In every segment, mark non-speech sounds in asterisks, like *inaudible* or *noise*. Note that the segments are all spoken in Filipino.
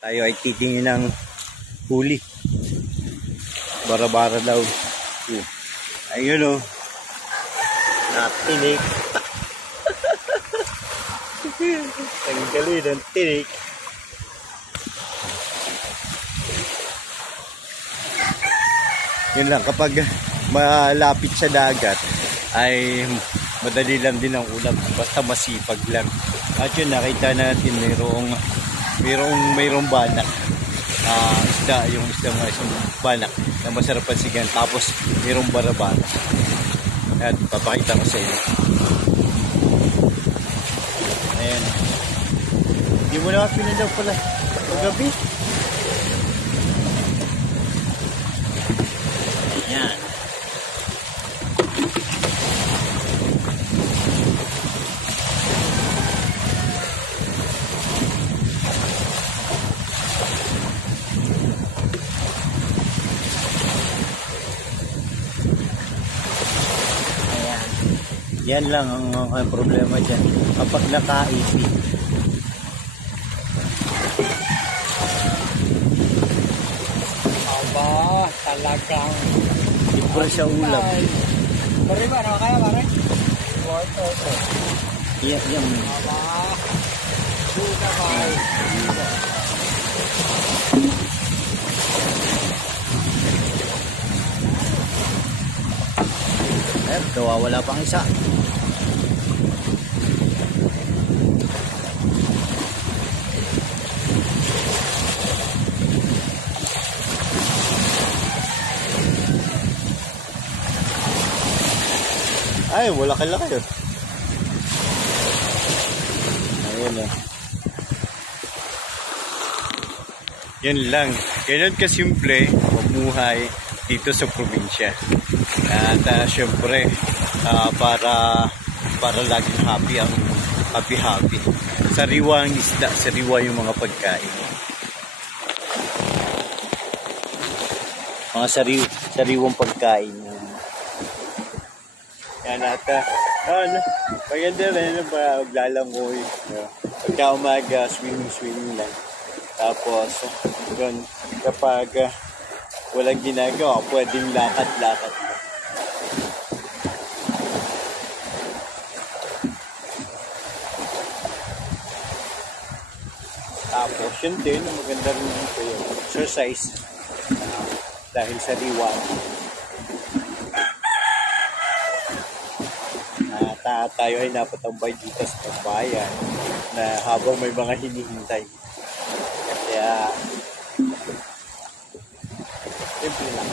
Tayo ay titingin ng huli. Bara-bara daw. Uh. Ayun o. Natinig. *laughs* Tanggalin ang tinig. Yun lang, kapag malapit sa dagat, ay madali lang din ang ulam. Basta masipag lang. At yun, nakita natin mayroong mayroong mayroong banak. Ah, isda, yung isda mga isang banak na masarap pansigan. Tapos mayroong barabana. At papakita ko sa inyo. Ayan. Hindi mo na pinadaw pala. Paggabi. Yan. Ayan. Yan lang ang, ang problema dyan. Kapag nakaipit, Aba, talagang... libre sa ulam. Pare ba, ano kaya pare? Wato to. Yan, yan. Aba, suka ba? Eh, nawawala pang isa. Ay, wala ka laki yun. Ayun na. Yan lang. Ganyan kasimple mamuhay dito sa probinsya. At uh, syempre, ah, para para laging happy ang happy-happy. Sariwa ang isda, sariwa yung mga pagkain. Mga sariw, sariwang pagkain. Yan at uh, ano, maganda rin ba, maglalangoy. Uh, pagka umaga, swimming-swimming lang. Tapos, yun, kapag ah, walang ginagawa, pwedeng lakad-lakad lang. Tapos, yun din, maganda rin dito yung exercise. ah, dahil sa liwan. Ah, tayo ay napatambay dito sa tambayan na habang may mga hinihintay. Kaya, simple lang.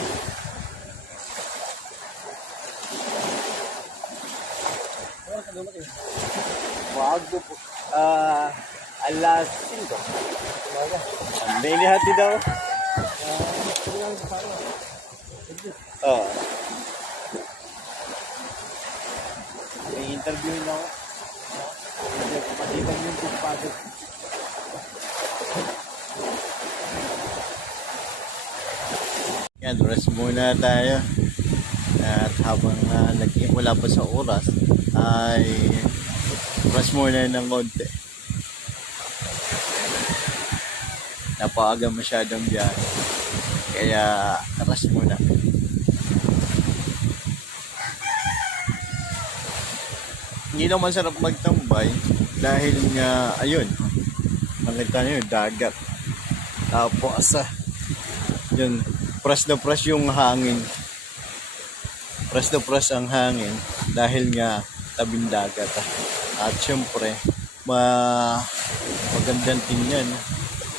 Bago po. Ah, alas 5. May nihati daw. Oo. May interview na ako. Patigan yung kupado. Yan, rest muna tayo. At habang uh, nag wala pa sa oras, ay rest muna ng konti. Napaaga masyadong biyahe. Kaya rest muna. Hindi naman sarap magtambay dahil nga, ayun, nakita nyo dagat. Tapos, ah, yun, press na press yung hangin. Press na press ang hangin dahil nga tabing dagat. ah. At syempre, ma magandang tingnan.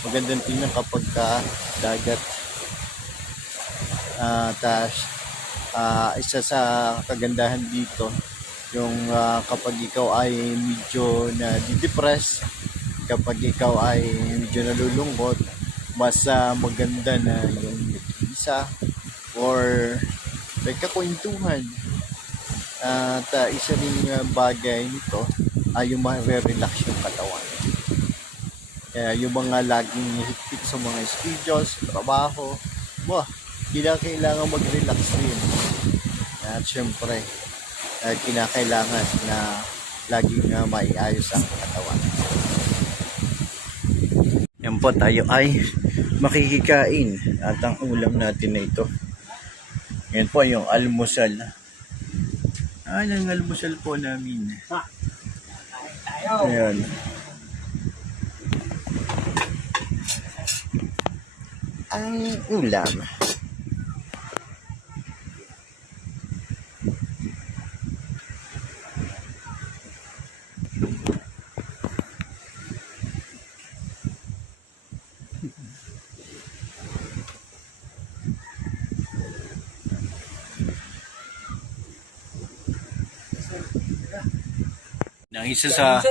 Magandang tingnan kapag ka dagat. Ah, tas, ah, isa sa kagandahan dito, yung ah, kapag ikaw ay medyo na depress kapag ikaw ay medyo nalulungkot, mas ah, maganda na yung isa or may kakwentuhan. At ah, isa rin ah, bagay nito ay yung ma-relax yung katawan. Kaya yung mga laging higpit sa mga schedules, trabaho, na kailangan mag-relax din. At syempre, uh, kinakailangan na laging uh, maiayos ang katawan. Yan po tayo ay makikikain at ang ulam natin na ito. Yan po yung almusal. Ah, ang almusal po namin. Ayan. Ang ulam. Ang isa sa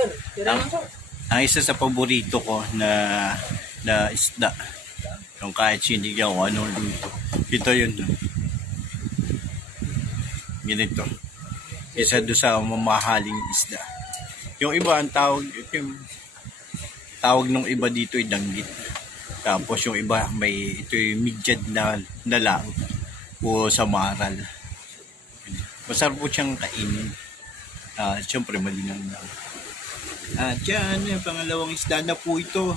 ang, ang isa sa paborito ko na na isda. Yung kahit sinigaw o anong luto. Ito yun. Ganito. Isa doon sa mamahaling isda. Yung iba ang tawag, yung tawag nung iba dito ay danggit. Tapos yung iba may ito yung midyad na, na lang o samaral. Masarap po siyang kainin. Ah, siyempre malinang lang. At yan, yung pangalawang isda na po ito.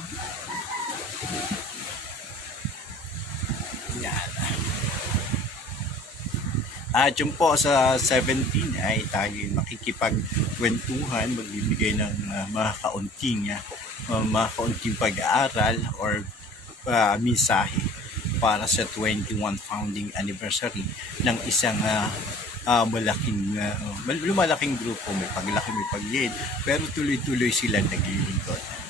Yan. At yung po sa 17 ay tayo makikipagkwentuhan, magbibigay ng uh, mga kaunting, uh, mga kaunting pag-aaral or uh, mensahe para sa 21 founding anniversary ng isang uh, ah, malaking uh, mal- lumalaking grupo. May paglaki may pagliit pero tuloy-tuloy sila naglilingkod